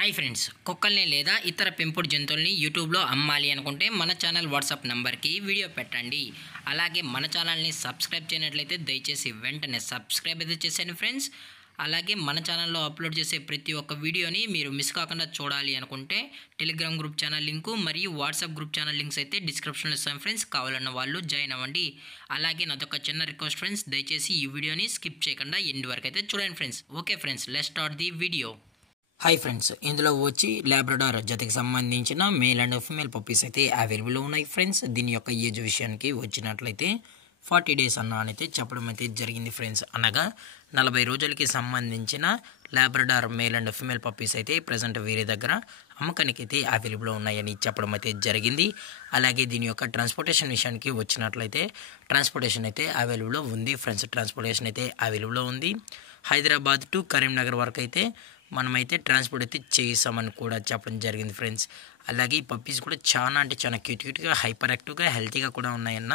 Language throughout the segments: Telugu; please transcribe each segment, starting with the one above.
హాయ్ ఫ్రెండ్స్, కుక్కల్ని లేదా ఇతర పెంపుడు జంతువుల్ని యూట్యూబ్లో అమ్మాలి అనుకుంటే మన ఛానల్ వాట్సాప్ నెంబర్కి వీడియో పెట్టండి. అలాగే మన ఛానల్ని సబ్స్క్రైబ్ చేయనట్లయితే దయచేసి వెంటనే సబ్స్క్రైబ్ అయితే చేసేయండి ఫ్రెండ్స్. అలాగే మన ఛానల్లో అప్లోడ్ చేసే ప్రతి ఒక్క వీడియోని మీరు మిస్ కాకుండా చూడాలి అనుకుంటే టెలిగ్రామ్ గ్రూప్ ఛానల్ లింకు మరియు వాట్సాప్ గ్రూప్ ఛానల్ లింక్స్ అయితే డిస్క్రిప్షన్లో ఇస్తాను ఫ్రెండ్స్. కావాలన్న వాళ్ళు జాయిన్ అవ్వండి. అలాగే నాదొక చిన్న రిక్వెస్ట్ ఫ్రెండ్స్, దయచేసి ఈ వీడియోని స్కిప్ చేయకుండా ఎండ్ వరకు అయితే చూడండి friends. Okay friends, let's start the video. Hi friends, ఇందులో వచ్చి లాబ్రడార్ జతకి సంబంధించిన మేల్ అండ్ ఫీమేల్ పప్పీస్ అయితే అవైలబుల్లో ఉన్నాయి ఫ్రెండ్స్. దీని యొక్క ఏజ్ విషయానికి వచ్చినట్లయితే 40 days అయితే చెప్పడం అయితే జరిగింది ఫ్రెండ్స్. అనగా 40 రోజులకి సంబంధించిన Labrador male and female puppies అయితే ప్రజెంట్ వీరి దగ్గర అమ్మకానికి అయితే అవైలబుల్లో ఉన్నాయని చెప్పడం అయితే జరిగింది. అలాగే దీని యొక్క ట్రాన్స్పోర్టేషన్ విషయానికి వచ్చినట్లయితే ట్రాన్స్పోర్టేషన్ అయితే అవైలబుల్లో ఉంది ఫ్రెండ్స్. ట్రాన్స్పోర్టేషన్ అయితే అవైలబుల్లో ఉంది. హైదరాబాద్ టు కరీంనగర్ వరకు అయితే మనమైతే ట్రాన్స్పోర్ట్ అయితే చేసామని కూడా చెప్పడం జరిగింది ఫ్రెండ్స్. అలాగే ఈ పప్పీస్ కూడా చాలా క్యూట్గా హైపర్ యాక్టివ్గా హెల్తీగా కూడా ఉన్నాయన్న.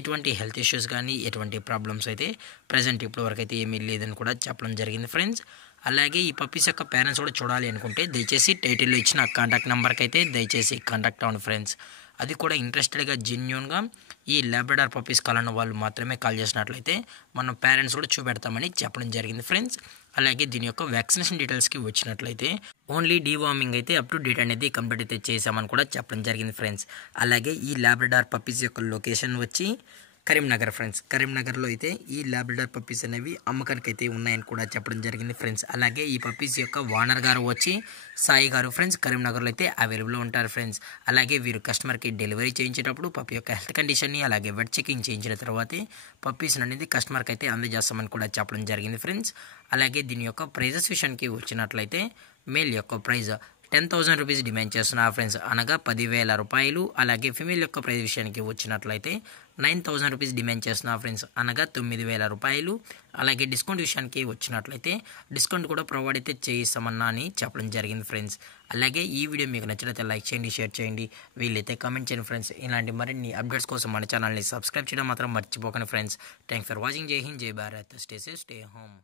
ఎటువంటి హెల్త్ ఇష్యూస్ కానీ ఎటువంటి ప్రాబ్లమ్స్ అయితే ప్రజెంట్ ఇప్పటి వరకు అయితే ఏమీ లేదని కూడా చెప్పడం జరిగింది ఫ్రెండ్స్. అలాగే ఈ పప్పీస్ యొక్క పేరెంట్స్ కూడా చూడాలి అనుకుంటే దయచేసి టైటిల్లో ఇచ్చిన కాంటాక్ట్ నెంబర్కి అయితే దయచేసి కాంటాక్ట్ అవ్వండి ఫ్రెండ్స్. అది కూడా ఇంట్రెస్టెడ్గా జెన్యూన్గా ఈ లాబ్రడార్ పప్పీస్ కావాలన్న వాళ్ళు మాత్రమే కాల్ చేసినట్లయితే మనం పేరెంట్స్ కూడా చూపెడతామని చెప్పడం జరిగింది ఫ్రెండ్స్. అలాగే దీని యొక్క వ్యాక్సినేషన్ డీటెయిల్స్కి వచ్చినట్లయితే ఓన్లీ డీవార్మింగ్ అయితే అప్ టు డేట్ అనేది కంప్లీట్ అయితే చేసామని కూడా చెప్పడం జరిగింది ఫ్రెండ్స్. అలాగే ఈ లాబ్రడార్ పప్పీస్ యొక్క లొకేషన్ వచ్చి కరీంనగర్ ఫ్రెండ్స్. కరీంనగర్లో అయితే ఈ లాబ్రడార్ పప్పీస్ అనేవి అమ్మకానికి అయితే ఉన్నాయని కూడా చెప్పడం జరిగింది ఫ్రెండ్స్. అలాగే ఈ పప్పీస్ యొక్క ఓనర్ గారు వచ్చి సాయి గారు ఫ్రెండ్స్ అవైలబుల్లో అయితే అవైలబుల్లో ఉంటారు ఫ్రెండ్స్. అలాగే వీరు కస్టమర్కి డెలివరీ చేయించేటప్పుడు పప్పీ యొక్క హెల్త్ కండిషన్ని అలాగే వెట్ చెకింగ్ చేయించిన తర్వాతే పప్పీస్ అనేది కస్టమర్కి అయితే అందజేస్తామని కూడా చెప్పడం జరిగింది ఫ్రెండ్స్. అలాగే దీని యొక్క ప్రైజెస్ విషయానికి వచ్చినట్లయితే మేల్ యొక్క ప్రైజ్ 10,000 రూపీస్ డిమాండ్ చేస్తున్నారు ఫ్రెండ్స్, అనగా 10,000 రూపాయలు. అలాగే ఫిమేల్ యొక్క ప్రైజ్ విషయానికి వచ్చినట్లయితే 9,000 రూపీస్ డిమాండ్ చేస్తున్నారు ఫ్రెండ్స్, అనగా 9,000 రూపాయలు. అలాగే డిస్కౌంట్ విషయానికి వచ్చినట్లయితే డిస్కౌంట్ కూడా ప్రొవైడ్ అయితే చేయిస్తామన్నా అని చెప్పడం జరిగింది ఫ్రెండ్స్. అలాగే ఈ వీడియో మీకు నచ్చినట్లయితే లైక్ చేయండి, షేర్ చేయండి, వీళ్ళైతే కామెంట్ చేయండి ఫ్రెండ్స్. ఇలాంటి మరిన్ని అప్డేట్స్ కోసం మన ఛానల్ని సబ్స్క్రైబ్ చేయడం మాత్రం మర్చిపోకండి ఫ్రెండ్స్. Thanks for watching. జై హింద్, జై Bharat. Stay safe, stay home.